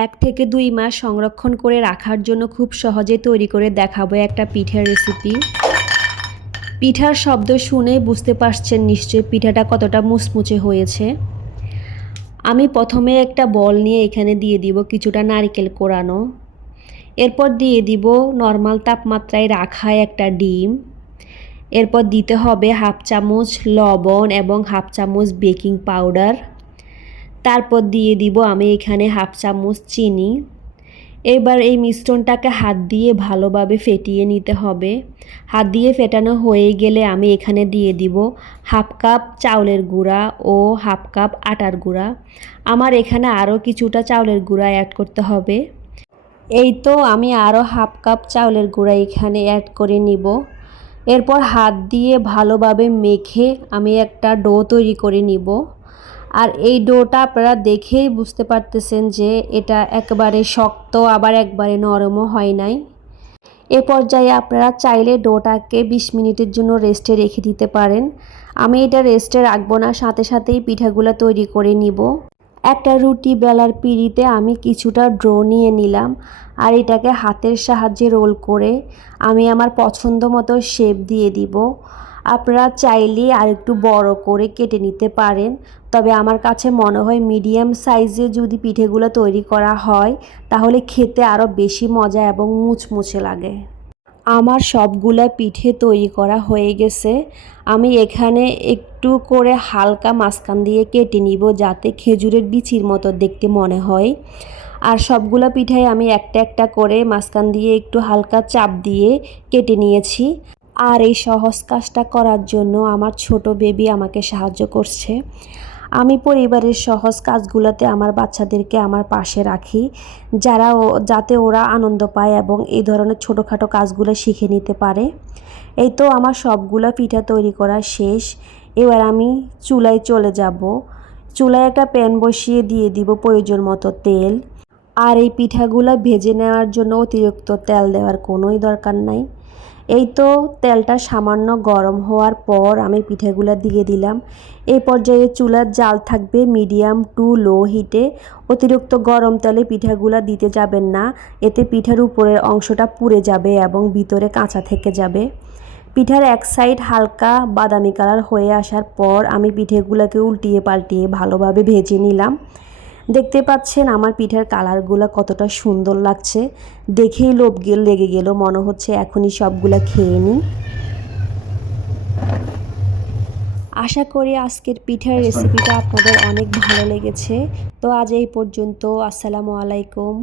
1 থেকে 2 মাস সংরক্ষণ করে রাখার জন্য খুব সহজে তৈরি করে দেখাবো একটা পিঠার রেসিপি। পিঠার শব্দ শুনে বুঝতে পারছেন নিশ্চয়ই পিঠাটা কতটা মুচমুচে হয়েছে। আমি প্রথমে একটা বল নিয়ে এখানে দিয়ে দিব কিছুটা নারকেল কোড়ানো। এরপর দিয়ে দিব নর্মাল তাপমাত্রায় রাখা একটা ডিম। এরপর দিতে হবে হাফ চামচ লবণ এবং হাফ চামচ বেকিং পাউডার। তারপর দিয়ে দিব আমি এখানে হাফ চামচ চিনি। এবার এই মিশ্রণটাকে হাত দিয়ে ভালোভাবে ফেটিয়ে নিতে হবে। হাত দিয়ে ফেটানো হয়ে গেলে আমি এখানে দিয়ে দিব হাফ কাপ চাউলের গুঁড়া ও হাফ কাপ আটার গুঁড়া। আমার এখানে আরও কিছুটা চাউলের গুঁড়া অ্যাড করতে হবে। এই তো আমি আরও হাফ কাপ চাউলের গুঁড়া এখানে অ্যাড করে নিব। এরপর হাত দিয়ে ভালোভাবে মেখে আমি একটা ডো তৈরি করে নিব। আর এই ডোটা আপনারা দেখেই বুঝতে পারতেছেন যে এটা একেবারে শক্ত আবার একবারে নরমও হয় নাই। এ পর্যায়ে আপনারা চাইলে ডোটাকে 20 মিনিটের জন্য রেস্টে রেখে দিতে পারেন। আমি এটা রেস্টে রাখবো না, সাথে সাথেই পিঠাগুলো তৈরি করে নিব। একটা রুটি বেলার পিঁড়িতে আমি কিছুটা ডো নিয়ে নিলাম আর এটাকে হাতের সাহায্যে রোল করে আমি আমার পছন্দ মতো শেপ দিয়ে দিব। আপনারা চাইলে আর একটু বড় করে কেটে নিতে পারেন, তবে আমার কাছে মনে হয় মিডিয়াম সাইজে যদি পিঠেগুলো তৈরি করা হয় তাহলে খেতে আরও বেশি মজা এবং মুচমুচে লাগে। আমার সবগুলা পিঠে তৈরি করা হয়ে গেছে। আমি এখানে একটু করে হালকা মাঝখান দিয়ে কেটে নিব যাতে খেজুরের বিচির মতো দেখতে মনে হয়। আর সবগুলা পিঠাই আমি একটা একটা করে মাঝখান দিয়ে একটু হালকা চাপ দিয়ে কেটে নিয়েছি। আর এই সহজ কাজটা করার জন্য আমার ছোট বেবি আমাকে সাহায্য করছে। আমি পরিবারের সহজ কাজগুলোতে আমার বাচ্চাদেরকে আমার পাশে রাখি, যাতে ওরা আনন্দ পায় এবং এই ধরনের ছোটোখাটো কাজগুলো শিখে নিতে পারে। এই তো আমার সবগুলা পিঠা তৈরি করা শেষ। এবার আমি চুলায় চলে যাব। চুলায় একটা প্যান বসিয়ে দিয়ে দিব প্রয়োজন মতো তেল। আর এই পিঠাগুলো ভেজে নেওয়ার জন্য অতিরিক্ত তেল দেওয়ার কোনোই দরকার নাই। এই তো তেলটা সামান্য গরম হওয়ার পর আমি পিঠাগুলো দিয়ে দিলাম। এই পর্যায়ে চুলার জাল থাকবে মিডিয়াম টু লো হিটে। অতিরিক্ত গরম তেলে পিঠাগুলো দিতে যাবেন না, এতে পিঠার উপরের অংশটা পুড়ে যাবে এবং ভিতরে কাঁচা থেকে যাবে। পিঠার এক সাইড হালকা বাদামি কালার হয়ে আসার পর আমি পিঠেগুলোকে উল্টিয়ে পাল্টিয়ে ভালোভাবে ভেজে নিলাম। দেখতে পাচ্ছেন আমার পিঠার কালারগুলো কতটা সুন্দর লাগছে, দেখেই লোভ লেগে গেল, মনে হচ্ছে এখনই সবগুলা খেয়ে নিই। আশা করি আজকের পিঠার রেসিপিটা আপনাদের অনেক ভালো লেগেছে। তো আজ এই পর্যন্ত। আসসালামু আলাইকুম।